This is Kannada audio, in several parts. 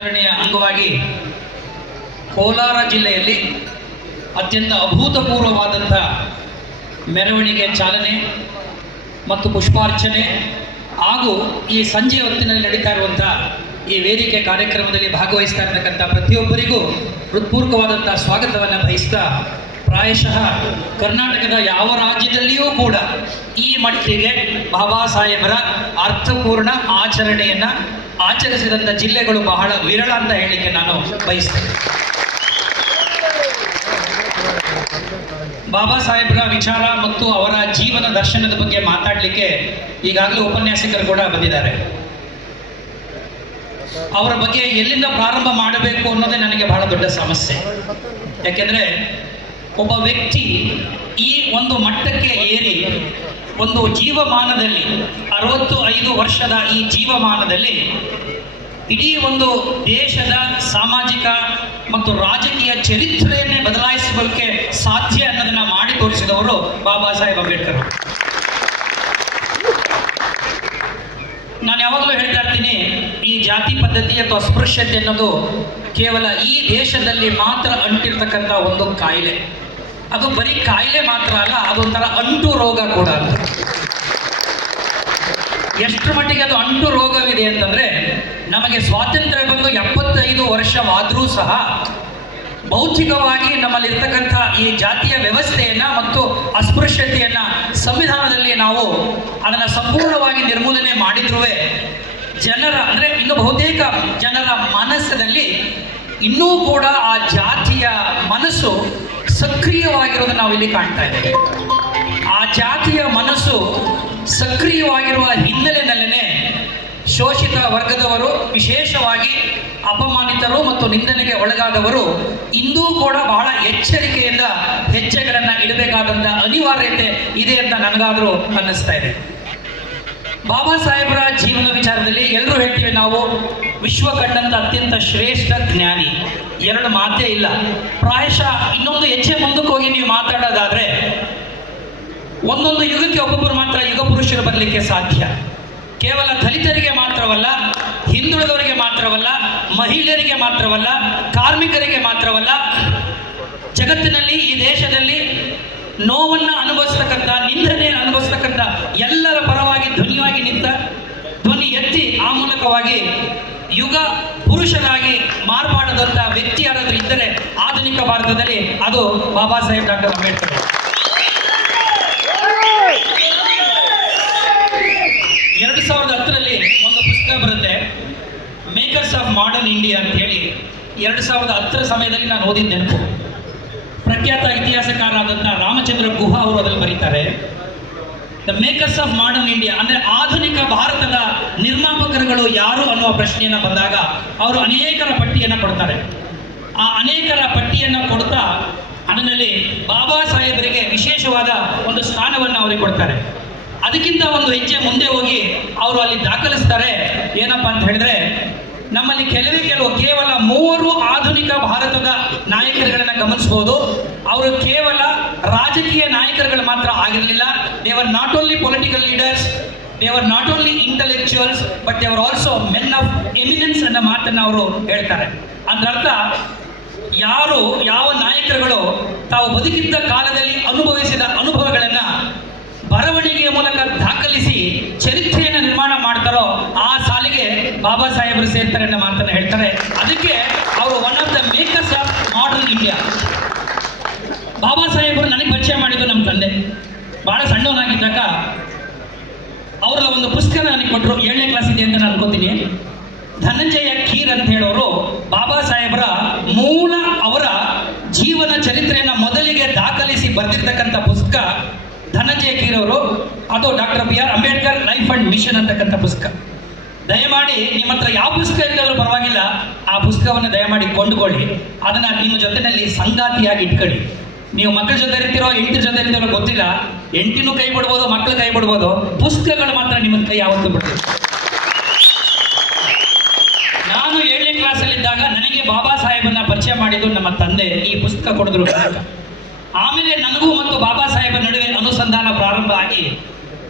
ಅಂಗವಾಗಿ ಕೋಲಾರ ಜಿಲ್ಲೆಯಲ್ಲಿ ಅತ್ಯಂತ ಅಭೂತಪೂರ್ವವಾದಂಥ ಮೆರವಣಿಗೆ ಚಾಲನೆ ಮತ್ತು ಪುಷ್ಪಾರ್ಚನೆ ಹಾಗೂ ಈ ಸಂಜೆ ಹೊತ್ತಿನಲ್ಲಿ ನಡೀತಾ ಇರುವಂಥ ಈ ವೇದಿಕೆ ಕಾರ್ಯಕ್ರಮದಲ್ಲಿ ಭಾಗವಹಿಸ್ತಾ ಇರತಕ್ಕಂಥ ಪ್ರತಿಯೊಬ್ಬರಿಗೂ ಹೃತ್ಪೂರ್ವಕವಾದಂಥ ಸ್ವಾಗತವನ್ನು ಬಯಸ್ತಾ ಪ್ರಾಯಶಃ ಕರ್ನಾಟಕದ ಯಾವ ರಾಜ್ಯದಲ್ಲಿಯೂ ಕೂಡ ಈ ಮಟ್ಟಿಗೆ ಬಾಬಾ ಸಾಹೇಬರ ಅರ್ಥಪೂರ್ಣ ಆಚರಣೆಯನ್ನು ಆಚರಿಸಿದಂಥ ಜಿಲ್ಲೆಗಳು ಬಹಳ ವಿರಳ ಅಂತ ಹೇಳಲಿಕ್ಕೆ ನಾನು ಬಯಸ್ತೇನೆ. ಬಾಬಾ ಸಾಹೇಬರ ವಿಚಾರ ಮತ್ತು ಅವರ ಜೀವನ ದರ್ಶನದ ಬಗ್ಗೆ ಮಾತಾಡಲಿಕ್ಕೆ ಈಗಾಗಲೇ ಉಪನ್ಯಾಸಕರು ಕೂಡ ಬಂದಿದ್ದಾರೆ. ಅವರ ಬಗ್ಗೆ ಎಲ್ಲಿಂದ ಪ್ರಾರಂಭ ಮಾಡಬೇಕು ಅನ್ನೋದೇ ನನಗೆ ಬಹಳ ದೊಡ್ಡ ಸಮಸ್ಯೆ. ಯಾಕೆಂದರೆ ಒಬ್ಬ ವ್ಯಕ್ತಿ ಈ ಒಂದು ಮಟ್ಟಕ್ಕೆ ಏರಿ ಒಂದು ಜೀವಮಾನದಲ್ಲಿ ಅರವತ್ತು ಐದು ವರ್ಷದ ಈ ಜೀವಮಾನದಲ್ಲಿ ಇಡೀ ಒಂದು ದೇಶದ ಸಾಮಾಜಿಕ ಮತ್ತು ರಾಜಕೀಯ ಚರಿತ್ರೆಯನ್ನೇ ಬದಲಾಯಿಸಲಿಕ್ಕೆ ಸಾಧ್ಯ ಅನ್ನೋದನ್ನ ಮಾಡಿ ತೋರಿಸಿದವರು ಬಾಬಾ ಸಾಹೇಬ್ ಅಂಬೇಡ್ಕರ್ ನಾನು ಯಾವಾಗಲೂ ಹೇಳ್ತಾ ಇರ್ತೀನಿ, ಈ ಜಾತಿ ಪದ್ಧತಿ ಅಥವಾ ಅಸ್ಪೃಶ್ಯತೆ ಅನ್ನೋದು ಕೇವಲ ಈ ದೇಶದಲ್ಲಿ ಮಾತ್ರ ಅಂಟಿರ್ತಕ್ಕಂಥ ಒಂದು ಕಾಯಿಲೆ. ಅದು ಬರೀ ಕಾಯಿಲೆ ಮಾತ್ರ ಅಲ್ಲ, ಅದೊಂಥರ ಅಂಟು ರೋಗ ಕೂಡ ಅಂತ ಎಷ್ಟು ಮಟ್ಟಿಗೆ ಅದು ಅಂಟು ರೋಗವಿದೆ ಅಂತಂದ್ರೆ, ನಮಗೆ ಸ್ವಾತಂತ್ರ್ಯ ಬಂದು ಎಪ್ಪತ್ತೈದು ವರ್ಷವಾದರೂ ಸಹ ಭೌತಿಕವಾಗಿ ನಮ್ಮಲ್ಲಿರ್ತಕ್ಕಂಥ ಈ ಜಾತಿಯ ವ್ಯವಸ್ಥೆಯನ್ನ ಮತ್ತು ಅಸ್ಪೃಶ್ಯತೆಯನ್ನ ಸಂವಿಧಾನದಲ್ಲಿ ನಾವು ಅದನ್ನ ಸಂಪೂರ್ಣವಾಗಿ ನಿರ್ಮೂಲನೆ ಮಾಡಿದ್ರೂ ಜನರ, ಅಂದ್ರೆ ಇನ್ನು ಬಹುತೇಕ ಜನರ ಮನಸ್ಸಿನಲ್ಲಿ ಇನ್ನೂ ಕೂಡ ಆ ಜಾತಿಯ ಮನಸ್ಸು ಸಕ್ರಿಯವಾಗಿರೋದನ್ನ ನಾವು ಇಲ್ಲಿ ಕಾಣ್ತಾ ಇದ್ದೇವೆ. ಆ ಜಾತಿಯ ಮನಸ್ಸು ಸಕ್ರಿಯವಾಗಿರುವ ಹಿನ್ನೆಲೆಯಲ್ಲೇ ಶೋಷಿತ ವರ್ಗದವರು, ವಿಶೇಷವಾಗಿ ಅಪಮಾನಿತರು ಮತ್ತು ನಿಂದನೆಗೆ ಒಳಗಾದವರು ಇಂದೂ ಕೂಡ ಬಹಳ ಎಚ್ಚರಿಕೆಯಿಂದ ಹೆಜ್ಜೆಗಳನ್ನು ಇಡಬೇಕಾದಂಥ ಅನಿವಾರ್ಯತೆ ಇದೆ ಅಂತ ನನಗಾದರೂ ಅನ್ನಿಸ್ತಾ ಇದೆ. ಬಾಬಾ ಸಾಹೇಬರ ಜೀವನ ವಿಚಾರದಲ್ಲಿ ಎಲ್ಲರೂ ಹೇಳ್ತೀವಿ ನಾವು ವಿಶ್ವ ಕಂಡಂತ ಅತ್ಯಂತ ಶ್ರೇಷ್ಠ ಜ್ಞಾನಿ. ಎರಡು ಮಾತೇ ಇಲ್ಲ. ಪ್ರಾಯಶಃ ಇನ್ನೊಂದು ಹೆಚ್ಚೆ ಮುಂದಕ್ಕೆ ಹೋಗಿ ನೀವು ಮಾತಾಡೋದಾದ್ರೆ ಒಂದೊಂದು ಯುಗಕ್ಕೆ ಒಬ್ಬೊಬ್ಬರು ಮಾತ್ರ ಯುಗ ಪುರುಷರು ಬರಲಿಕ್ಕೆ ಸಾಧ್ಯ. ಕೇವಲ ದಲಿತರಿಗೆ ಮಾತ್ರವಲ್ಲ, ಹಿಂದುಳಿದವರಿಗೆ ಮಾತ್ರವಲ್ಲ, ಮಹಿಳೆಯರಿಗೆ ಮಾತ್ರವಲ್ಲ, ಕಾರ್ಮಿಕರಿಗೆ ಮಾತ್ರವಲ್ಲ, ಜಗತ್ತಿನಲ್ಲಿ ಈ ದೇಶದಲ್ಲಿ ನೋವನ್ನು ಅನುಭವಿಸ್ತಕ್ಕಂಥ ನಿಂದನೆ ಅನುಭವಿಸ್ತಕ್ಕಂಥ ಎಲ್ಲರ ಪರವಾಗಿ ಧ್ವನಿಯಾಗಿ ನಿಂತ ಧ್ವನಿ ಎತ್ತಿ ಆ ಮೂಲಕವಾಗಿ ಯುಗ ಪುರುಷರಾಗಿ ಮಾರ್ಪಾಡದಂತಹ ವ್ಯಕ್ತಿ ಯಾರಾದರೂ ಇದ್ದರೆ ಆಧುನಿಕ ಭಾರತದಲ್ಲಿ ಅದು ಬಾಬಾ ಸಾಹೇಬ್ ಡಾಕ್ಟರ್ ಅಂಬೇಡ್ಕರ್. ಎರಡು ಸಾವಿರದ ಹತ್ತರಲ್ಲಿ ಒಂದು ಪುಸ್ತಕ ಬರುತ್ತೆ ಮೇಕರ್ಸ್ ಆಫ್ ಮಾಡರ್ನ್ ಇಂಡಿಯಾ ಅಂತ ಹೇಳಿ. ಎರಡು ಸಾವಿರದ ಹತ್ತರ ಸಮಯದಲ್ಲಿ ನಾನು ಓದಿದ್ದೆ. ಪ್ರಖ್ಯಾತ ಇತಿಹಾಸಕಾರರಾದಂಥ ರಾಮಚಂದ್ರ ಗುಹಾ ಅವರು ಅದರಲ್ಲಿ ಬರೀತಾರೆ. The makers of modern India ಅಂದ್ರೆ ಆಧುನಿಕ ಭಾರತದ ನಿರ್ಮಾಪಕರುಗಳು ಯಾರು ಅನ್ನುವ ಪ್ರಶ್ನೆಯನ್ನು ಬಂದಾಗ ಅವರು ಅನೇಕರ ಪಟ್ಟಿಯನ್ನು ಕೊಡ್ತಾರೆ. ಆ ಅನೇಕರ ಪಟ್ಟಿಯನ್ನು ಕೊಡ್ತಾ ಅದರಲ್ಲಿ ಬಾಬಾ ಸಾಹೇಬರಿಗೆ ವಿಶೇಷವಾದ ಒಂದು ಸ್ಥಾನವನ್ನು ಅವರಿಗೆ ಕೊಡ್ತಾರೆ. ಅದಕ್ಕಿಂತ ಒಂದು ಹೆಜ್ಜೆ ಮುಂದೆ ಹೋಗಿ ಅವರು ಅಲ್ಲಿ ದಾಖಲಿಸ್ತಾರೆ. ಏನಪ್ಪಾ ಅಂತ ಹೇಳಿದ್ರೆ, ನಮ್ಮಲ್ಲಿ ಕೆಲವೇ ಕೆಲವು ಕೇವಲ ಮೂವರು ಆಧುನಿಕ ಭಾರತದ ನಾಯಕರುಗಳನ್ನ ಗಮನಿಸಬಹುದು. ಅವರು ಕೇವಲ ರಾಜಕೀಯ ನಾಯಕರುಗಳು ಮಾತ್ರ ಆಗಿರಲಿಲ್ಲ. They're not only political leaders they're not only intellectuals but they're also men of eminence ಅನ್ನೋ ಮಾತನ್ನು ಅವರು ಹೇಳ್ತಾರೆ. ಅದರರ್ಥ, ಯಾರು, ಯಾವ ನಾಯಕರುಗಳು ತಾವು ಬದುಕಿದ್ದ ಕಾಲದಲ್ಲಿ ಅನುಭವಿಸಿದ ಅನುಭವಗಳನ್ನ ಬರವಣಿಗೆಯ ಮೂಲಕ ದಾಖಲಿಸಿ ಚರಿತ್ರೆಯನ್ನು ನಿರ್ಮಾಣ ಮಾಡ್ತಾರೋ ಆ ಸಾಲಿಗೆ ಬಾಬಾ ಸಾಹೇಬರು ಸೇರ್ತಾರೆ ಅನ್ನೋ ಮಾತನ್ನು ಹೇಳ್ತಾರೆ. ಅದಕ್ಕೆ ಅವರು one of the makers of India Baba ಸಾಹೇಬರು ನನಗೆ ಪರಿಚಯ ಮಾಡಿದ್ದು ನಮ್ಮ ತಂದೆ. ಬಹಳ ಸಣ್ಣವನಾಗಿದ್ದಾಗ ಅವರ ಒಂದು ಪುಸ್ತಕ ನನಗೆ ಕೊಟ್ಟರು ಏಳನೇ ಕ್ಲಾಸ್ ಇದೆ ಅಂತ ನಾನು ಅನ್ಕೋತೀನಿ. ಧನಂಜಯ ಖೀರ್ ಅಂತ ಹೇಳೋರು ಬಾಬಾ ಸಾಹೇಬರ ಮೂಲ ಅವರ ಜೀವನ ಚರಿತ್ರೆಯನ್ನು ಮೊದಲಿಗೆ ದಾಖಲಿಸಿ ಬರೆದಿರ್ತಕ್ಕಂಥ ಪುಸ್ತಕ ಧನಂಜಯ ಖೀರ್ ಅವರು. ಅದು doctor B R Ambedkar life and mission ಅಂತಕ್ಕಂಥ ಪುಸ್ತಕ. ದಯಮಾಡಿ ನಿಮ್ಮ ಹತ್ರ ಯಾವ ಪುಸ್ತಕ ಇದ್ದಾದ್ರೂ ಪರವಾಗಿಲ್ಲ, ಆ ಪುಸ್ತಕವನ್ನು ದಯಮಾಡಿ ಕೊಂಡುಕೊಳ್ಳಿ. ಅದನ್ನ ನಿಮ್ಮ ಜೊತೆಯಲ್ಲಿ ಸಂಗಾತಿಯಾಗಿ ಇಟ್ಕೊಳ್ಳಿ. ನೀವು ಮಕ್ಕಳ ಜೊತೆ ಇರ್ತಿರೋ ಹೆಂಡತಿ ಜೊತೆ ಇರ್ತಿರೋ ಗೊತ್ತಿಲ್ಲ. ಹೆಂಡತಿನೂ ಕೈ ಬಿಡ್ಬೋದು, ಮಕ್ಕಳು ಕೈ ಬಿಡ್ಬೋದು. ಪುಸ್ತಕಗಳು ಮಾತ್ರ ನಿಮ್ಮ ಕೈ ಯಾವತ್ತೂ ಬಿಡ್ತೀವಿ ನಾನು ಏಳನೇ ಕ್ಲಾಸಲ್ಲಿದ್ದಾಗ ನನಗೆ ಬಾಬಾ ಸಾಹೇಬನ್ನ ಪರಿಚಯ ಮಾಡಿದ್ದು ನಮ್ಮ ತಂದೆ. ಈ ಪುಸ್ತಕ ಕೊಡಿದ್ರು ಆಮೇಲೆ ನನಗೂ ಮತ್ತು ಬಾಬಾ ಸಾಹೇಬರ ನಡುವೆ ಅನುಸಂಧಾನ ಪ್ರಾರಂಭ ಆಗಿ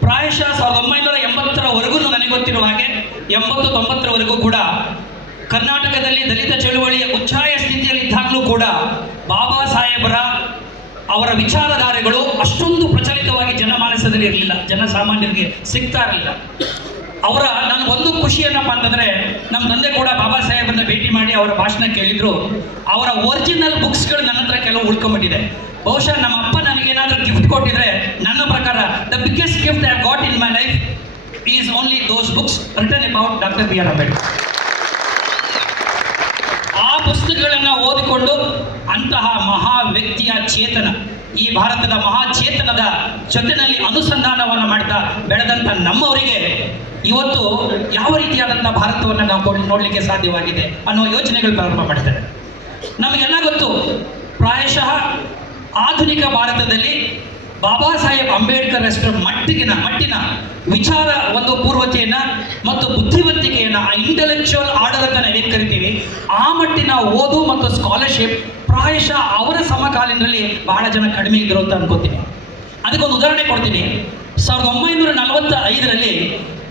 ಪ್ರಾಯಶಃ ಸಾವಿರದ ಒಂಬೈನೂರ ಎಂಬತ್ತರವರೆಗೂ ನನಗೆ ಗೊತ್ತಿರುವ ಹಾಗೆ ಎಂಬತ್ತು ತೊಂಬತ್ತರವರೆಗೂ ಕೂಡ ಕರ್ನಾಟಕದಲ್ಲಿ ದಲಿತ ಚಳುವಳಿಯ ಉಚ್ಛಾಯ ಸ್ಥಿತಿಯಲ್ಲಿ ಇದ್ದಾಗಲೂ ಕೂಡ ಬಾಬಾ ಸಾಹೇಬರ ಅವರ ವಿಚಾರಧಾರೆಗಳು ಅಷ್ಟೊಂದು ಪ್ರಚಲಿತವಾಗಿ ಜನಮಾನಸದಲ್ಲಿ ಇರಲಿಲ್ಲ. ಜನಸಾಮಾನ್ಯರಿಗೆ ಸಿಗ್ತಾ ಇರಲಿಲ್ಲ. ಅವರ ನಾನು ಒಂದು ಖುಷಿ ಏನಪ್ಪ ಅಂತಂದ್ರೆ ನಮ್ಮ ತಂದೆ ಕೂಡ ಬಾಬಾ ಸಾಹೇಬರನ್ನ ಭೇಟಿ ಮಾಡಿ ಅವರ ಭಾಷಣ ಕೇಳಿದ್ರು. ಅವರ ಒರಿಜಿನಲ್ ಬುಕ್ಸ್ಗಳು ನನ್ನ ಹತ್ರ ಕೆಲವು ಉಳ್ಕೊಂಬಿಟ್ಟಿದೆ. ಬಹುಶಃ ನಮ್ಮ ಅಪ್ಪ ನನಗೇನಾದರೂ ಗಿಫ್ಟ್ ಕೊಟ್ಟಿದ್ರೆ ನನ್ನ ಪ್ರಕಾರ the biggest gift I got in my life is only those books written about doctor B R Ambedkar ಆ ಪುಸ್ತಕಗಳನ್ನು ಓದಿಕೊಂಡು ಅಂತಹ ಮಹಾ ವ್ಯಕ್ತಿಯ ಚೇತನ, ಈ ಭಾರತದ ಮಹಾ ಚೇತನದ ಜೊತೆಯಲ್ಲಿ ಅನುಸಂಧಾನವನ್ನು ಮಾಡ್ತಾ ಬೆಳೆದಂಥ ನಮ್ಮವರಿಗೆ ಇವತ್ತು ಯಾವ ರೀತಿಯಾದಂಥ ಭಾರತವನ್ನು ನಾವು ನೋಡಲಿಕ್ಕೆ ಸಾಧ್ಯವಾಗಿದೆ ಅನ್ನೋ ಯೋಚನೆಗಳು ಪ್ರಾರಂಭ ಮಾಡಿದ್ದಾರೆ. ನಮಗೆಲ್ಲ ಗೊತ್ತು, ಪ್ರಾಯಶಃ ಆಧುನಿಕ ಭಾರತದಲ್ಲಿ ಬಾಬಾ ಸಾಹೇಬ್ ಅಂಬೇಡ್ಕರ್ ಅಷ್ಟರ ಮಟ್ಟಿಗಿನ, ಮಟ್ಟಿನ ವಿಚಾರ, ಒಂದು ಪೂರ್ವತೆಯನ್ನ ಮತ್ತು ಬುದ್ಧಿವಂತಿಕೆಯನ್ನ ಆ ಇಂಟೆಲೆಕ್ಚುಯಲ್ ಆರ್ಡರ್ ಅಂತ ಕರಿತೀವಿ, ಆ ಮಟ್ಟಿನ ಓದು ಮತ್ತು ಸ್ಕಾಲರ್ಶಿಪ್ ಪ್ರಾಯಶಃ ಅವರ ಸಮಕಾಲೀನರಲ್ಲಿ ಬಹಳ ಜನ ಕಡಿಮೆ ಇದ್ದರು ಅಂತ ಅನ್ಕೋತೀನಿ. ಅದಕ್ಕೊಂದು ಉದಾಹರಣೆ ಕೊಡ್ತೀನಿ. ಸಾವಿರದ ಒಂಬೈನೂರ ನಲವತ್ತ ಐದರಲ್ಲಿ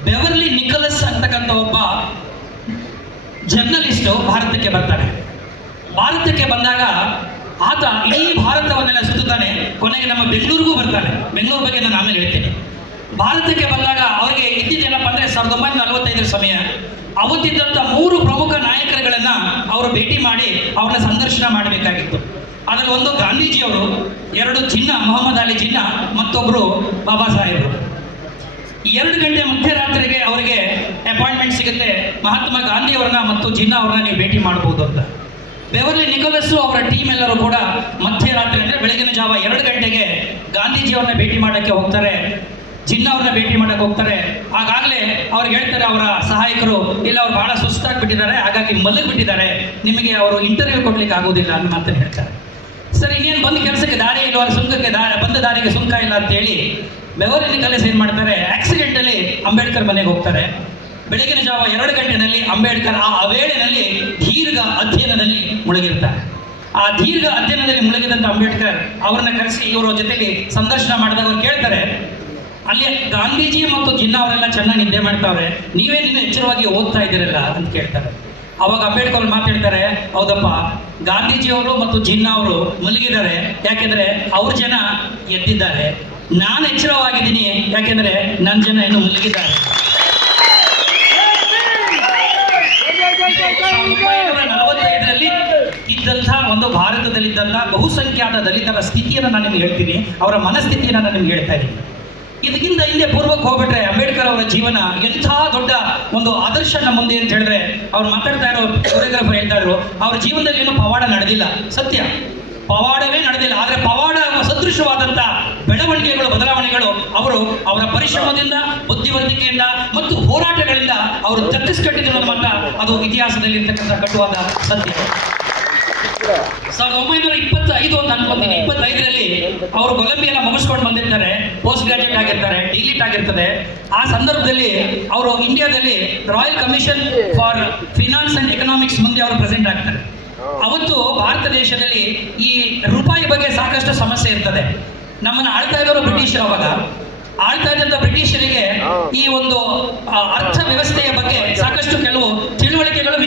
ಬೆವರ್ಲಿ ನಿಕಲಸ್ ಅಂತಕ್ಕಂಥ ಒಬ್ಬ ಜರ್ನಲಿಸ್ಟು ಭಾರತಕ್ಕೆ ಬರ್ತಾನೆ. ಭಾರತಕ್ಕೆ ಬಂದಾಗ ಆತ ಇಡೀ ಭಾರತವನ್ನೆಲ್ಲ ಸುತ್ತಾನೆ ಕೊನೆಗೆ ನಮ್ಮ ಬೆಂಗಳೂರಿಗೂ ಬರ್ತಾನೆ. ಬೆಂಗಳೂರು ಬಗ್ಗೆ ನಾನು ಆಮೇಲೆ ಹೇಳ್ತೀನಿ. ಭಾರತಕ್ಕೆ ಬಂದಾಗ ಅವರಿಗೆ ಇದ್ದಿದ್ದೇನಪ್ಪ ಅಂದರೆ ಸಾವಿರದ ಒಂಬೈನೂರ ನಲವತ್ತೈದರ ಸಮಯ. ಅವತ್ತಿದ್ದಂಥ ಮೂರು ಪ್ರಮುಖ ನಾಯಕರುಗಳನ್ನು ಅವರು ಭೇಟಿ ಮಾಡಿ ಅವ್ರನ್ನ ಸಂದರ್ಶನ ಮಾಡಬೇಕಾಗಿತ್ತು. ಅದರಲ್ಲಿ ಒಂದು ಗಾಂಧೀಜಿಯವರು, ಎರಡು ಚಿನ್ನ, ಮೊಹಮ್ಮದ್ ಅಲಿ ಜಿನ್ನ ಮತ್ತೊಬ್ಬರು ಬಾಬಾ ಸಾಹೇಬರು ಎರಡು ಗಂಟೆ ಮಧ್ಯರಾತ್ರಿಗೆ ಅವರಿಗೆ ಅಪಾಯಿಂಟ್ಮೆಂಟ್ ಸಿಗುತ್ತೆ ಮಹಾತ್ಮ ಗಾಂಧಿ ಅವರನ್ನ ಮತ್ತು ಜಿನ್ನ ಅವ್ರನ್ನ ನೀವು ಭೇಟಿ ಮಾಡಬಹುದು ಅಂತ. ಬೆವರ್ಲಿ ನಿಕೋಲಸ್ ಅವರ ಟೀಮ್ ಎಲ್ಲರೂ ಕೂಡ ಮಧ್ಯರಾತ್ರಿ ಅಂದರೆ ಬೆಳಗಿನ ಜಾವ ಎರಡು ಗಂಟೆಗೆ ಗಾಂಧೀಜಿ ಅವ್ರನ್ನ ಭೇಟಿ ಮಾಡೋಕ್ಕೆ ಹೋಗ್ತಾರೆ. ಜಿನ್ನಾ ಅವ್ರನ್ನ ಭೇಟಿ ಮಾಡಕ್ಕೆ ಹೋಗ್ತಾರೆ. ಆಗಾಗಲೇ ಅವ್ರಿಗೆ ಹೇಳ್ತಾರೆ ಅವರ ಸಹಾಯಕರು, ಇಲ್ಲ, ಅವ್ರು ಬಹಳ ಸುಸ್ತಾಗಿಬಿಟ್ಟಿದ್ದಾರೆ, ಹಾಗಾಗಿ ಮಲಗಿಬಿಟ್ಟಿದ್ದಾರೆ. ನಿಮಗೆ ಅವರು ಇಂಟರ್ವ್ಯೂ ಕೊಡ್ಲಿಕ್ಕೆ ಆಗೋದಿಲ್ಲ ಅನ್ನೋ ಮಾತನ್ನು ಹೇಳ್ತಾರೆ. ಸರ್, ಇನ್ನೇನು ಬಂದ ಕೆಲಸಕ್ಕೆ ದಾರಿ ಇಲ್ಲ ಅವ್ರ ಸುಂಕಕ್ಕೆ ದಾರಿ, ಬಂದ ದಾರಿಗೆ ಸುಂಕ ಇಲ್ಲ ಅಂತೇಳಿ ಬೆವರಿನ ಕಲೆಸ್ ಏನು ಮಾಡ್ತಾರೆ? ಆಕ್ಸಿಡೆಂಟಲ್ಲಿ ಅಂಬೇಡ್ಕರ್ ಮನೆಗೆ ಹೋಗ್ತಾರೆ. ಬೆಳಗಿನ ಜಾವ ಎರಡು ಗಂಟೆನಲ್ಲಿ ಅಂಬೇಡ್ಕರ್ ಆ ಅವೇಳೆಯಲ್ಲಿ ದೀರ್ಘ ಅಧ್ಯಯನದಲ್ಲಿ ಮುಳುಗಿರ್ತಾರೆ ಆ ದೀರ್ಘ ಅಧ್ಯಯನದಲ್ಲಿ ಮುಳುಗಿದಂತ ಅಂಬೇಡ್ಕರ್ ಅವರನ್ನ ಕರೆಸಿ ಇವರ ಜೊತೆಗೆ ಸಂದರ್ಶನ ಮಾಡಿದಾಗ ಅವ್ರು ಕೇಳ್ತಾರೆ, ಅಲ್ಲಿ ಗಾಂಧೀಜಿ ಮತ್ತು ಜಿನ್ನಾ ಅವರೆಲ್ಲ ಚೆನ್ನಾಗಿ ನಿದ್ದೆ ಮಾಡ್ತಾವ್ರೆ, ನೀವೇ ಎಚ್ಚರವಾಗಿ ಓದ್ತಾ ಇದ್ದೀರಲ್ಲ ಅಂತ ಕೇಳ್ತಾರೆ. ಅವಾಗ ಅಂಬೇಡ್ಕರ್ ಮಾತಾಡ್ತಾರೆ, ಹೌದಪ್ಪ ಗಾಂಧೀಜಿಯವರು ಮತ್ತು ಜಿನ್ನಾ ಅವರು ಮಲಗಿದ್ದಾರೆ ಯಾಕೆಂದ್ರೆ ಅವ್ರ ಜನ ಎದ್ದಿದ್ದಾರೆ. ನಾನು ಎಚ್ಚರವಾಗಿದ್ದೀನಿ, ಯಾಕೆಂದ್ರೆ ನನ್ನ ಜನ ಇನ್ನು ಮಲಗಿದ್ದಾರೆ ಒಂಬೈನೂರ ನಲವತ್ತೈದರಲ್ಲಿ ಇದ್ದಂಥ ಒಂದು ಭಾರತದಲ್ಲಿದ್ದಂಥ ಬಹುಸಂಖ್ಯಾತ ದಲಿತರ ಸ್ಥಿತಿಯನ್ನು ನಾನು ನಿಮ್ಗೆ ಹೇಳ್ತೀನಿ. ಅವರ ಮನಸ್ಥಿತಿಯನ್ನು ನಾನು ನಿಮ್ಗೆ ಹೇಳ್ತಾ ಇದ್ದೀನಿ. ಇದಕ್ಕಿಂತ ಹಿಂದೆ ಪೂರ್ವಕ್ಕೆ ಹೋಗ್ಬಿಟ್ರೆ ಅಂಬೇಡ್ಕರ್ ಅವರ ಜೀವನ ಎಂಥ ದೊಡ್ಡ ಒಂದು ಆದರ್ಶ ನಮ್ಮ ಮುಂದೆ ಅಂತ ಹೇಳಿದ್ರೆ ಅವ್ರು ಮಾತಾಡ್ತಾ ಇರೋ ಕೊರಿಯೋಗ್ರಾಫರ್ ಹೇಳ್ತಾ ಇದ್ರು, ಅವ್ರ ಜೀವನದಲ್ಲಿ ಏನು ಪವಾಡ ನಡೆದಿಲ್ಲ. ಸತ್ಯ. ಪವಾಡವೇ ನಡೆದಿಲ್ಲ. ಆದರೆ ಪವಾಡ ಸದೃಶವಾದಂಥ ಬೆಳವಣಿಗೆಗಳು, ಬದಲಾವಣೆಗಳು ಅವರು ಅವರ ಪರಿಶ್ರಮದಿಂದ, ಬುದ್ಧಿವಂತಿಕೆಯಿಂದ ಮತ್ತು ಹೋರಾಟಗಳಿಂದ ಅವರು ತಪ್ಪಿಸ್ಕಟ್ಟಿದ್ರು ಮಾತ್ರ ಅದು ಇತಿಹಾಸದಲ್ಲಿ ಇರ್ತಕ್ಕಂಥ ಕಟ್ಟುವಾದ ಸತ್ಯ ಸಾವಿರದ ಒಂಬೈನೂರ ಇಪ್ಪತ್ತೈದು ಅಂತ ಅನ್ಕೊಂತೀನಿ ಇಪ್ಪತ್ತೈದರಲ್ಲಿ ಅವರು ಗೊಲಂಬಿಯನ್ನ ಮುಗಿಸ್ಕೊಂಡು ಬಂದಿರ್ತಾರೆ ಪೋಸ್ಟ್ ಗ್ರಾಜುಯೇಟ್ ಆಗಿರ್ತಾರೆ ಡಿಲೀಟ್ ಆಗಿರ್ತದೆ. ಆ ಸಂದರ್ಭದಲ್ಲಿ ಅವರು ಇಂಡಿಯಾದಲ್ಲಿ royal commission for finance and economics ಮುಂದೆ ಅವರು ಪ್ರೆಸೆಂಟ್ ಆಗ್ತಾರೆ. ಅವತ್ತು ಭಾರತ ದೇಶದಲ್ಲಿ ಈ ರೂಪಾಯಿ ಬಗ್ಗೆ ಸಾಕಷ್ಟು ಸಮಸ್ಯೆ ಇರ್ತದೆ. ನಮ್ಮನ್ನ ಆಳ್ತಾ ಇರೋರು ಬ್ರಿಟಿಷರು ಅವಾಗ. ಆಳ್ತಾ ಇದ್ದಂಥ ಬ್ರಿಟಿಷರಿಗೆ ಈ ಒಂದು ಅರ್ಥ ವ್ಯವಸ್ಥೆಯ ಬಗ್ಗೆ ಸಾಕಷ್ಟು ಕೆಲವು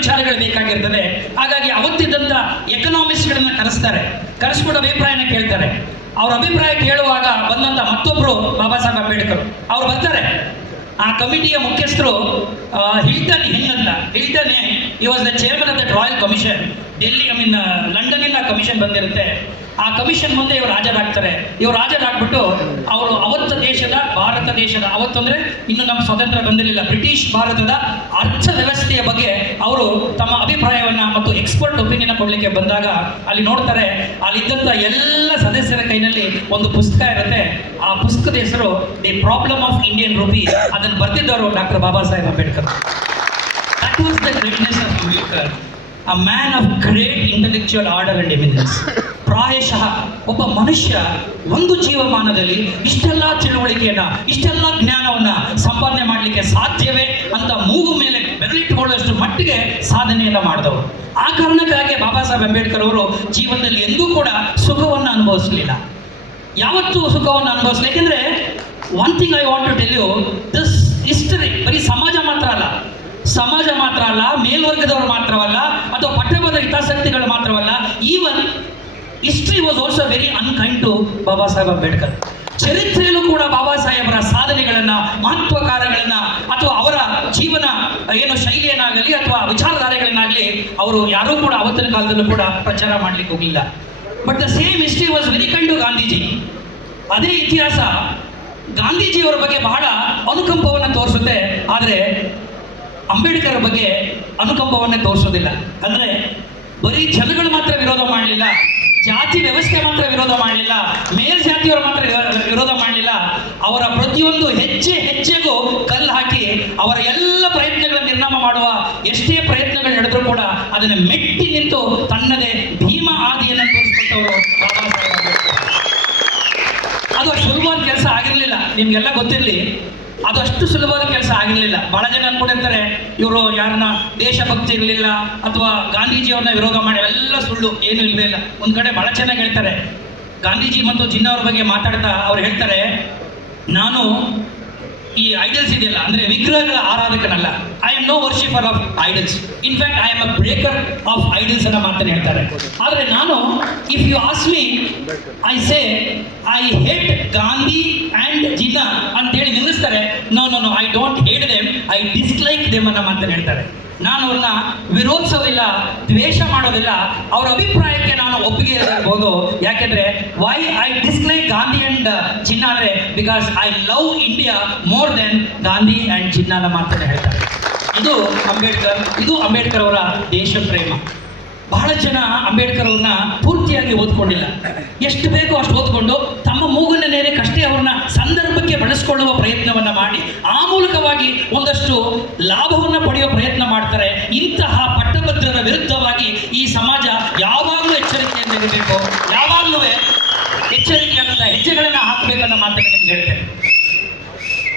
ವಿಚಾರಗಳು ಬೇಕಾಗಿರ್ತದೆ. ಹಾಗಾಗಿ ಅವತ್ತಿದ್ದಂಥ ಎಕನಾಮಿಸ್ಟ್ಗಳನ್ನ ಕರೆಸ್ತಾರೆ. ಕರೆಸ್ಕೊಂಡು ಅಭಿಪ್ರಾಯನ ಕೇಳ್ತಾರೆ. ಅವ್ರ ಅಭಿಪ್ರಾಯ ಕೇಳುವಾಗ ಬಂದಂಥ ಮತ್ತೊಬ್ಬರು ಬಾಬಾ ಸಾಹೇಬ್ ಅಂಬೇಡ್ಕರ್ ಅವ್ರು ಬರ್ತಾರೆ. ಆ ಕಮಿಟಿಯ ಮುಖ್ಯಸ್ಥರು ಹಿಲ್ಟನ್ ಹಿಂಗ್ ಅಂತ ಹಿಲ್ಟನ್ ಈ was the chairman of that royal commission Delhi I mean ಲಂಡನ್ನಿಂದ commission ಬಂದಿರುತ್ತೆ. ಆ ಕಮಿಷನ್ ಮುಂದೆ ಇವರು ಹಾಜರಾಗ್ತಾರೆ. ಇವರು ಹಾಜರಾಗ್ಬಿಟ್ಟು ಅವರು ಅವತ್ತ ದೇಶದ, ಭಾರತ ದೇಶದ ಅವತ್ತಂದ್ರೆ ಇನ್ನು ನಮ್ಮ ಸ್ವತಂತ್ರ ಬಂದಿರಲಿಲ್ಲ. ಬ್ರಿಟಿಷ್ ಭಾರತದ ಅರ್ಥ ವ್ಯವಸ್ಥೆಯ ಬಗ್ಗೆ ಅವರು ತಮ್ಮ ಅಭಿಪ್ರಾಯವನ್ನ ಮತ್ತು ಎಕ್ಸ್ಪರ್ಟ್ ಒಪಿನಿಯನ್ ಕೊಡ್ಲಿಕ್ಕೆ ಬಂದಾಗ ಅಲ್ಲಿ ನೋಡ್ತಾರೆ ಅಲ್ಲಿದ್ದಂಥ ಎಲ್ಲ ಸದಸ್ಯರ ಕೈನಲ್ಲಿ ಒಂದು ಪುಸ್ತಕ ಇರುತ್ತೆ. ಆ ಪುಸ್ತಕದ ಹೆಸರು the problem of Indian rupee ಅದನ್ನು ಬರ್ತಿದ್ದವರು doctor Baba Saheb Ambedkar. That was the of Ambedkar a man of great intellectual order and eminence ಪ್ರಾಯಶಃ ಒಬ್ಬ ಮನುಷ್ಯ ಒಂದು ಜೀವಮಾನದಲ್ಲಿ ಇಷ್ಟೆಲ್ಲ ತಿಳುವಳಿಕೆಯನ್ನ, ಇಷ್ಟೆಲ್ಲ ಜ್ಞಾನವನ್ನ ಸಂಪಾದನೆ ಮಾಡಲಿಕ್ಕೆ ಸಾಧ್ಯವೇ ಅಂತ ಮೂಗು ಮೇಲೆ ಬೆರಳಿಟ್ಟುಕೊಳ್ಳುವಷ್ಟು ಮಟ್ಟಿಗೆ ಸಾಧನೆಯನ್ನ ಮಾಡಿದವರು. ಆ ಕಾರಣಕ್ಕಾಗಿ ಬಾಬಾ ಸಾಹೇಬ್ ಅಂಬೇಡ್ಕರ್ ಅವರು ಜೀವನದಲ್ಲಿ ಎಂದೂ ಕೂಡ ಸುಖವನ್ನು ಅನುಭವಿಸಲಿಲ್ಲ. ಯಾವತ್ತೂ ಸುಖವನ್ನು ಅನುಭವಿಸಲಿ ಯಾಕೆಂದ್ರೆ one thing I want to tell you this history ಬರೀ ಸಮಾಜ ಸಮಾಜ ಮಾತ್ರ ಅಲ್ಲ ಮೇಲ್ವರ್ಗದವರು ಮಾತ್ರವಲ್ಲ, ಅಥವಾ ಪಠ್ಯಪದ ಹಿತಾಸಕ್ತಿಗಳು ಮಾತ್ರವಲ್ಲ even history was also very unkind to Baba Saheb Ambedkar ಚರಿತ್ರೆಯಲ್ಲೂ ಕೂಡ ಬಾಬಾ ಸಾಹೇಬರ ಸಾಧನೆಗಳನ್ನ, ಮಹತ್ವಕಾರಗಳನ್ನ, ಅಥವಾ ಅವರ ಜೀವನ, ಏನು ಶೈಲಿಯನ್ನಾಗಲಿ ಅಥವಾ ವಿಚಾರಧಾರೆಗಳನ್ನಾಗಲಿ ಅವರು ಯಾರೂ ಕೂಡ ಅವತ್ತಿನ ಕಾಲದಲ್ಲೂ ಕೂಡ ಪ್ರಚಾರ ಮಾಡ್ಲಿಕ್ಕೆ ಹೋಗಿಲ್ಲ but the same history was very kind to Gandhiji ಅದೇ ಇತಿಹಾಸ ಗಾಂಧೀಜಿಯವರ ಬಗ್ಗೆ ಬಹಳ ಅನುಕಂಪವನ್ನು ತೋರಿಸುತ್ತೆ. ಆದರೆ ಅಂಬೇಡ್ಕರ್ ಬಗ್ಗೆ ಅನುಕಂಪವನ್ನೇ ತೋರಿಸೋದಿಲ್ಲ. ಅಂದ್ರೆ ಬರೀ ಜನಗಳು ಮಾತ್ರ ವಿರೋಧ ಮಾಡಲಿಲ್ಲ, ಜಾತಿ ವ್ಯವಸ್ಥೆ ಮಾತ್ರ ವಿರೋಧ ಮಾಡಲಿಲ್ಲ, ಮೇಲ್ಜಾತಿಯವರು ಮಾತ್ರ ವಿರೋಧ ಮಾಡಲಿಲ್ಲ. ಅವರ ಪ್ರತಿಯೊಂದು ಹೆಜ್ಜೆ ಹೆಜ್ಜೆಗೂ ಕಲ್ಲು ಹಾಕಿ ಅವರ ಎಲ್ಲ ಪ್ರಯತ್ನಗಳನ್ನು ನಿರ್ನಾಮ ಮಾಡುವ ಎಷ್ಟೇ ಪ್ರಯತ್ನಗಳು ನಡೆದರೂ ಕೂಡ ಅದನ್ನು ಮೆಟ್ಟಿ ನಿಂತು ತನ್ನದೇ ಭೀಮ ಆದಿಯನ್ನು ಸಾಹೇಬ್ ಅದು ಸುಲಭವಾದ ಕೆಲಸ ಆಗಿರಲಿಲ್ಲ. ನಿಮ್ಗೆಲ್ಲ ಗೊತ್ತಿರಲಿ ಅದು ಅಷ್ಟು ಸುಲಭವಾದ ಕೆಲಸ ಆಗಿರಲಿಲ್ಲ ಬಹಳ ಜನ ಅನ್ಕೊಂಡಿರ್ತಾರೆ, ಇವರು ಯಾರನ್ನ ದೇಶಭಕ್ತಿ ಇರಲಿಲ್ಲ ಅಥವಾ ಗಾಂಧೀಜಿಯವ್ರನ್ನ ವಿರೋಧ ಮಾಡಿ ಎಲ್ಲ ಸುಳ್ಳು, ಏನು ಇಲ್ವೇ ಇಲ್ಲ. ಒಂದು ಕಡೆ ಬಹಳ ಚೆನ್ನಾಗಿ ಹೇಳ್ತಾರೆ. ಗಾಂಧೀಜಿ ಮತ್ತು ಜಿನ್ನಾ ಅವ್ರ ಬಗ್ಗೆ ಮಾತಾಡ್ತಾ ಅವ್ರು ಹೇಳ್ತಾರೆ, ನಾನು ಈ ಐಡಲ್ಸ್ ಇದೆಯಲ್ಲ, ಅಂದ್ರೆ ವಿಗ್ರಹಗಳ ಆರಾಧಕನಲ್ಲ. I am no worshipper of idols in fact I am a breaker of idols ಅನ್ನ ಮಾತನ್ನ ಹೇಳ್ತಾರೆ. ಆದ್ರೆ ನಾನು if you ask me I say I hate Gandhi and Jinnah ಅಂತ ಹೇಳಿ ನಿಲ್ಲಿಸ್ತಾರೆ. No no no I don't hate them I dislike them ಅನ್ನ ಮಾತನ್ನ ಹೇಳ್ತಾರೆ. ನಾನು ಅವ್ರನ್ನ ವಿರೋಧಿಸೋದಿಲ್ಲ, ದ್ವೇಷ ಮಾಡೋದಿಲ್ಲ, ಅವ್ರ ಅಭಿಪ್ರಾಯಕ್ಕೆ ನಾನು ಒಪ್ಪಿಗೆ ಇರಬಹುದು. ಯಾಕೆಂದ್ರೆ why I dislike Gandhi and Jinnah ಅಂದ್ರೆ because I love India more than Gandhi and Jinnah ಮಾತನ್ನ ಹೇಳ್ತಾರೆ. ಇದು ಅಂಬೇಡ್ಕರ್ ಇದು ಅಂಬೇಡ್ಕರ್ ಅವರ ದೇಶ ಪ್ರೇಮ. ಬಹಳ ಜನ ಅಂಬೇಡ್ಕರ್ ಅವ್ರನ್ನ ಪೂರ್ತಿಯಾಗಿ ಓದ್ಕೊಂಡಿಲ್ಲ. ಎಷ್ಟು ಬೇಕೋ ಅಷ್ಟು ಓದ್ಕೊಂಡು ತಮ್ಮ ಮೂಗನ ನೇರಕ್ಕಷ್ಟೇ ಅವ್ರನ್ನ ಸಂದರ್ಭಕ್ಕೆ ಬಳಸ್ಕೊಳ್ಳುವ ಪ್ರಯತ್ನವನ್ನ ಮಾಡಿ, ಆ ಮೂಲಕವಾಗಿ ಒಂದಷ್ಟು ಲಾಭವನ್ನ ಪಡೆಯುವ ಪ್ರಯತ್ನ ಮಾಡ್ತಾರೆ. ಇಂತಹ ಪಟ್ಟಭದ್ರರ ವಿರುದ್ಧವಾಗಿ ಈ ಸಮಾಜ ಯಾವಾಗಲೂ ಎಚ್ಚರಿಕೆಯಿಂದ ಇರಬೇಕು. ಯಾವಾಗಲೂ ಎಚ್ಚರಿಕೆಯಾದಂತಹ ಹೆಜ್ಜೆಗಳನ್ನ ಹಾಕಬೇಕನ್ನೋ ಮಾತನ್ನು ಹೇಳ್ತೇನೆ.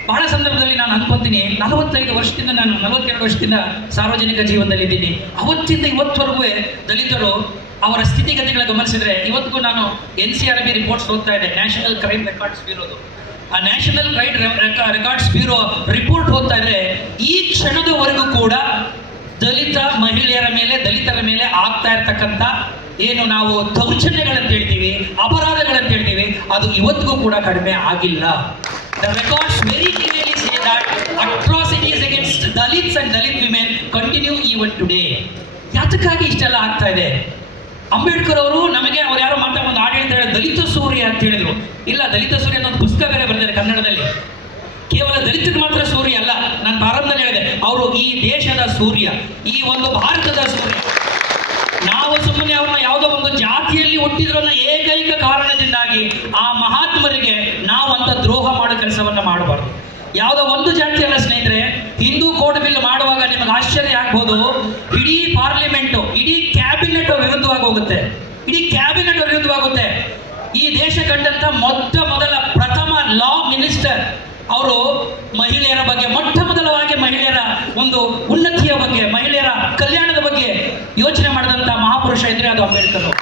ಬಹಳ ಸಂದರ್ಭದಲ್ಲಿ ನಾನು ಅನ್ಕೊಂತೀನಿ, ನಲವತ್ತೈದು ವರ್ಷದಿಂದ ನಾನು, ನಲವತ್ತೆರಡು ವರ್ಷದಿಂದ ಸಾರ್ವಜನಿಕ ಜೀವನದಲ್ಲಿ ಇದ್ದೀನಿ ಅವತ್ತಿಂದ ಇವತ್ತವರೆಗೂ ದಲಿತರು ಅವರ ಸ್ಥಿತಿಗತಿಗಳ ಗಮನಿಸಿದ್ರೆ, ಇವತ್ತಿಗೂ ನಾನು N C R B reports ಓದ್ತಾ ಇದ್ದೆ ನ್ಯಾಷನಲ್ ಕ್ರೈಮ್ ರೆಕಾರ್ಡ್ಸ್ ಬ್ಯೂರೋದು ಆ national crime records bureau report ಓದ್ತಾ ಇದ್ರೆ, ಈ ಕ್ಷಣದವರೆಗೂ ಕೂಡ ದಲಿತ ಮಹಿಳೆಯರ ಮೇಲೆ, ದಲಿತರ ಮೇಲೆ ಆಗ್ತಾ ಇರ್ತಕ್ಕಂಥ ಏನು ನಾವು ದೌರ್ಜನ್ಯಗಳಂತ ಹೇಳ್ತೀವಿ, ಅಪರಾಧಗಳಂತ ಹೇಳ್ತೀವಿ, ಅದು ಇವತ್ತಿಗೂ ಕೂಡ ಕಡಿಮೆ ಆಗಿಲ್ಲ. The records say that against Dalits and Dalit women continue even today. ಯಾತಕ್ಕಾಗಿ ಇಷ್ಟೆಲ್ಲ ಆಗ್ತಾ ಇದೆ? ಅಂಬೇಡ್ಕರ್ ಅವರು ನಮಗೆ ಅವ್ರು ಯಾರೋ ಮಾತಾ ಒಂದು ಹಾಡು ಹೇಳ್ತಾ ಹೇಳಿ, ದಲಿತ ಸೂರ್ಯ ಅಂತ ಹೇಳಿದ್ರು. ಇಲ್ಲ, ದಲಿತ ಸೂರ್ಯ ಅನ್ನೋದು ಪುಸ್ತಕ ಬೇರೆ ಬರ್ತಾರೆ ಕನ್ನಡದಲ್ಲಿ. ಕೇವಲ ದಲಿತರಿಗೆ ಮಾತ್ರ ಸೂರ್ಯ ಅಲ್ಲ, ನಾನು ಪ್ರಾರಂಭದಲ್ಲಿ ಹೇಳಿದೆ, ಅವರು ಈ ದೇಶದ ಸೂರ್ಯ, ಈ ಒಂದು ಭಾರತದ ಸೂರ್ಯ. ನಾವು ಸುಮ್ಮನೆ ಅವ್ರನ್ನ ಯಾವುದೋ ಒಂದು ಜಾತಿಯಲ್ಲಿ ಹುಟ್ಟಿದ್ರು ಅನ್ನೋ ಏಕೈಕ ಕಾರಣದಿಂದಾಗಿ ಆ ಮಹಾತ್ಮರಿಗೆ ನಾವು ಅಂತ ದ್ರೋಹ ಮಾಡೋ ಕೆಲಸವನ್ನ ಮಾಡಬಾರ್ದು. ಯಾವುದೋ ಒಂದು ಜಾತಿ ಅಲ್ಲ ಸ್ನೇಹಿತರೆ, ಹಿಂದೂ ಕೋಡ್ ಬಿಲ್ ಮಾಡುವಾಗ ನಿಮಗೆ ಆಶ್ಚರ್ಯ ಆಗ್ಬೋದು. ಇಡೀ ಪಾರ್ಲಿಮೆಂಟು, ಇಡೀ ಕ್ಯಾಬಿನೆಟ್ ವಿರುದ್ಧವಾಗಿ ಹೋಗುತ್ತೆ. ಇಡೀ ಕ್ಯಾಬಿನೆಟ್ ವಿರುದ್ಧವಾಗುತ್ತೆ ಈ ದೇಶ ಕಂಡಂತ ಮೊಟ್ಟ ಮೊದಲ ಪ್ರಥಮ ಲಾ ಮಿನಿಸ್ಟರ್ ಅವರು ಮಹಿಳೆಯರ ಬಗ್ಗೆ, ಮೊಟ್ಟ ಮೊದಲವಾಗಿ ಮಹಿಳೆಯರ ಒಂದು ಉನ್ನತಿಯ ಬಗ್ಗೆ, ಮಹಿಳೆಯರ ಕಲ್ಯಾಣದ ಬಗ್ಗೆ ಯೋಚನೆ ಮಾಡಿದಂತ ಮಹಾಪುರುಷ ಇದ್ರೆ ಅದು ಅಂಬೇಡ್ಕರ್ ಅವರು.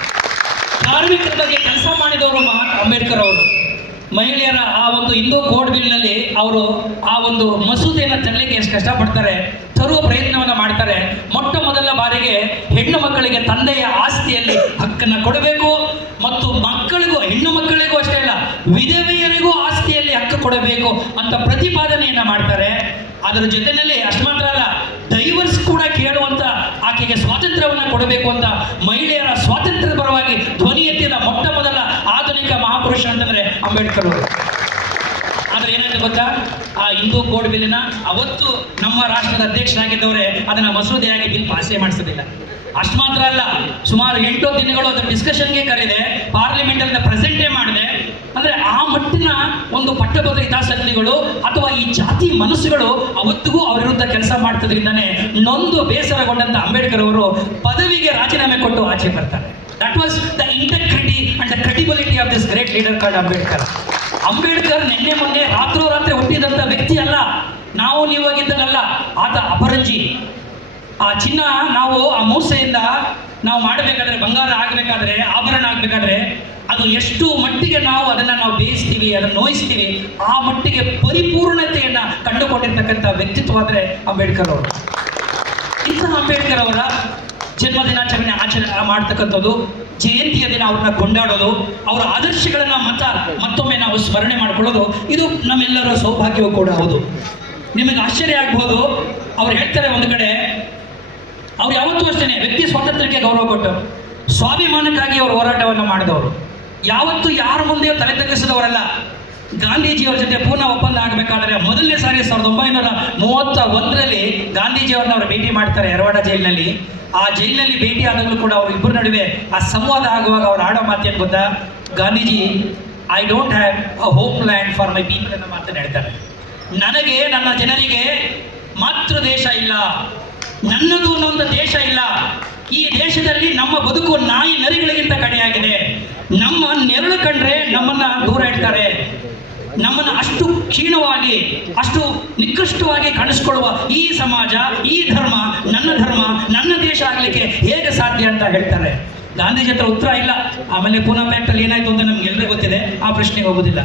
ಕಾರ್ಮಿಕರ ಬಗ್ಗೆ ಕೆಲಸ ಮಾಡಿದವರು ಮಹಾ ಅಂಬೇಡ್ಕರ್ ಅವರು. ಮಹಿಳೆಯರ ಆ ಒಂದು ಹಿಂದೂ ಕೋಡ್ ಬಿಲ್ನಲ್ಲಿ ಅವರು ಆ ಒಂದು ಮಸೂದೆಯನ್ನು ತರಲಿಕ್ಕೆ ಎಷ್ಟು ಕಷ್ಟಪಡ್ತಾರೆ, ತರುವ ಪ್ರಯತ್ನವನ್ನು ಮಾಡ್ತಾರೆ. ಮೊಟ್ಟ ಮೊದಲ ಬಾರಿಗೆ ಹೆಣ್ಣು ಮಕ್ಕಳಿಗೆ ತಂದೆಯ ಆಸ್ತಿಯಲ್ಲಿ ಹಕ್ಕನ್ನು ಕೊಡಬೇಕು ಮತ್ತು ಮಕ್ಕಳಿಗೂ, ಹೆಣ್ಣು ಮಕ್ಕಳಿಗೂ ಅಷ್ಟೇ ಅಲ್ಲ, ವಿಧವೆಯರಿಗೂ ಆಸ್ತಿಯಲ್ಲಿ ಹಕ್ಕು ಕೊಡಬೇಕು ಅಂತ ಪ್ರತಿಪಾದನೆಯನ್ನು ಮಾಡ್ತಾರೆ. ಅದರ ಜೊತೆಯಲ್ಲಿ ಅಷ್ಟು ಮಾತ್ರ ಅಲ್ಲ, ಡೈವರ್ಸ್ ಕೂಡ ಕೇಳುವಂತ ಆಕೆಗೆ ಸ್ವಾತಂತ್ರ್ಯವನ್ನು ಕೊಡಬೇಕು ಅಂತ ಮಹಿಳೆಯರ ಸ್ವಾತಂತ್ರ್ಯದ ಪರವಾಗಿ ಧ್ವನಿ ಎತ್ತಿದ ಮೊಟ್ಟ ಮೊದಲ ಆಧುನಿಕ ಮಹಾಪುರುಷ ಅಂತಂದ್ರೆ ಅಂಬೇಡ್ಕರ್ ಅವರು. ಆದ್ರೆ ಏನಾಯ್ತು ಗೊತ್ತಾ? ಆ ಹಿಂದೂ ಕೋಡ್ ಬಿಲ್ಲಿನ ಅವತ್ತು ನಮ್ಮ ರಾಷ್ಟ್ರದ ಅಧ್ಯಕ್ಷರಾಗಿದ್ದವರೇ ಅದನ್ನ ಮಸೂದೆಯಾಗಿ ಬಿಲ್ ಪಾಸೇ ಮಾಡಿಸೋದಿಲ್ಲ. ಅಷ್ಟು ಮಾತ್ರ ಅಲ್ಲ, ಸುಮಾರು ಎಂಟು ದಿನಗಳು ಅದರ ಡಿಸ್ಕಷನ್ಗೆ ಕರೆದೆ ಪಾರ್ಲಿಮೆಂಟ್ ಅಲ್ಲಿ ಪ್ರೆಸೆಂಟೇ ಮಾಡಿದೆ ಅಂದ್ರೆ ಆ ಮಟ್ಟಿನ ಒಂದು ಪಟ್ಟಭದ್ರ ಹಿತಾಸಕ್ತಿಗಳು ಅಥವಾ ಈ ಜಾತಿ ಮನಸ್ಸುಗಳು ಅವತ್ತಿಗೂ ಅವರ ವಿರುದ್ಧ ಕೆಲಸ ಮಾಡ್ತದ್ರಿಂದಾನೆ ನೊಂದು ಬೇಸರಗೊಂಡಂತ ಅಂಬೇಡ್ಕರ್ ಅವರು ಪದವಿಗೆ ರಾಜೀನಾಮೆ ಕೊಟ್ಟು ಆಚೆ ಬರ್ತಾರೆ. That was the integrity and the credibility of this great leader card Ambedkar. Ambedkar ನಿನ್ನೆ ಮೊನ್ನೆ ರಾತ್ರೋರಾತ್ರಿ ಹುಟ್ಟಿದಂತ ವ್ಯಕ್ತಿ ಅಲ್ಲ. ನಾವು ನೀವಾಗಿದ್ದಾಗಲ್ಲ ಆತ ಅಪರಂಜಿ. ಆ ಚಿನ್ನ ನಾವು ಆ ಮೂಸೆಯಿಂದ ನಾವು ಮಾಡಬೇಕಾದ್ರೆ ಬಂಗಾರ ಆಗಬೇಕಾದ್ರೆ ಆಭರಣ ಆಗಬೇಕಾದ್ರೆ ಅದು ಎಷ್ಟು ಮಟ್ಟಿಗೆ ನಾವು ಅದನ್ನ ನಾವು ಬೇಯಿಸ್ತೀವಿ, ಅದನ್ನು ನೋಯಿಸ್ತೀವಿ, ಆ ಮಟ್ಟಿಗೆ ಪರಿಪೂರ್ಣತೆಯನ್ನ ಕಂಡುಕೊಂಡಿರ್ತಕ್ಕಂಥ ವ್ಯಕ್ತಿತ್ವ ಅಂದ್ರೆ ಅಂಬೇಡ್ಕರ್ ಅವರು. ಇಂತಹ ಅಂಬೇಡ್ಕರ್ ಅವರ ಜನ್ಮ ದಿನಾಚರಣೆ ಆಚರಣೆ ಮಾಡ್ತಕ್ಕಂಥದ್ದು, ಜಯಂತಿಯ ದಿನ ಅವ್ರನ್ನ ಕೊಂಡಾಡೋದು, ಅವರ ಆದರ್ಶಗಳನ್ನ ಮತ, ಮತ್ತೊಮ್ಮೆ ನಾವು ಸ್ಮರಣೆ ಮಾಡ್ಕೊಳ್ಳೋದು, ಇದು ನಮ್ಮೆಲ್ಲರ ಸೌಭಾಗ್ಯವೂ ಕೂಡ ಹೌದು. ನಿಮಗೆ ಆಶ್ಚರ್ಯ ಆಗ್ಬೋದು, ಅವ್ರು ಹೇಳ್ತಾರೆ ಒಂದು ಕಡೆ, ಅವ್ರು ಯಾವತ್ತೂ ಅಷ್ಟೇ ವ್ಯಕ್ತಿ ಸ್ವಾತಂತ್ರ್ಯಕ್ಕೆ ಗೌರವ ಕೊಟ್ಟರು ಸ್ವಾಭಿಮಾನಕ್ಕಾಗಿ ಅವರು ಹೋರಾಟವನ್ನು ಮಾಡಿದವರು. ಯಾವತ್ತೂ ಯಾರ ಮುಂದೆಯೂ ತಲೆ ತಗ್ಗಿಸಿದವರಲ್ಲ. ಗಾಂಧೀಜಿಯವರ ಜೊತೆ ಪೂರ್ಣ ಒಪ್ಪಂದ ಆಗಬೇಕಾದ್ರೆ ಮೊದಲನೇ ಸಾರಿ ಸಾವಿರದ ಒಂಬೈನೂರ ಮೂವತ್ತ ಒಂದರಲ್ಲಿ ಗಾಂಧೀಜಿಯವರನ್ನ ಅವರು ಭೇಟಿ ಮಾಡ್ತಾರೆ ಯರವಾಡ ಜೈಲಿನಲ್ಲಿ. ಆ ಜೈಲಿನಲ್ಲಿ ಭೇಟಿ ಆದಾಗಲೂ ಕೂಡ ಅವ್ರ ಇಬ್ಬರ ನಡುವೆ ಆ ಸಂವಾದ ಆಗುವಾಗ ಅವ್ರು ಆಡೋ ಮಾತೇನು ಗೊತ್ತಾ? Gandhiji I don't have a homeland for my people ಅನ್ನೋ ಮಾತನ್ನು ಹೇಳ್ತಾರೆ. ನನಗೆ, ನನ್ನ ಜನರಿಗೆ ಮಾತೃ ದೇಶ ಇಲ್ಲ. ನನ್ನದು ಅನ್ನೊಂದು ದೇಶ ಇಲ್ಲ. ಈ ದೇಶದಲ್ಲಿ ನಮ್ಮ ಬದುಕು ನಾಯಿ ನರಿಗಳಿಗಿಂತ ಕಡೆಯಾಗಿದೆ. ನಮ್ಮ ನೆರಳು ಕಂಡ್ರೆ ನಮ್ಮನ್ನ ದೂರ ಇಡ್ತಾರೆ. ನಮ್ಮನ್ನ ಅಷ್ಟು ಕ್ಷೀಣವಾಗಿ, ಅಷ್ಟು ನಿಕೃಷ್ಟವಾಗಿ ಕಾಣಿಸ್ಕೊಳ್ಳುವ ಈ ಸಮಾಜ, ಈ ಧರ್ಮ, ನನ್ನ ಧರ್ಮ, ನನ್ನ ದೇಶ ಆಗ್ಲಿಕ್ಕೆ ಹೇಗೆ ಸಾಧ್ಯ ಅಂತ ಹೇಳ್ತಾರೆ. ಗಾಂಧೀಜಿ ಹತ್ರ ಉತ್ತರ ಇಲ್ಲ. ಆಮೇಲೆ ಪೂನಾ ಪ್ಯಾಕ್ಟಲ್ಲಿ ಏನಾಯ್ತು ಅಂತ ನಮ್ಗೆ ಗೊತ್ತಿದೆ, ಆ ಪ್ರಶ್ನೆಗೆ ಹೋಗೋದಿಲ್ಲ.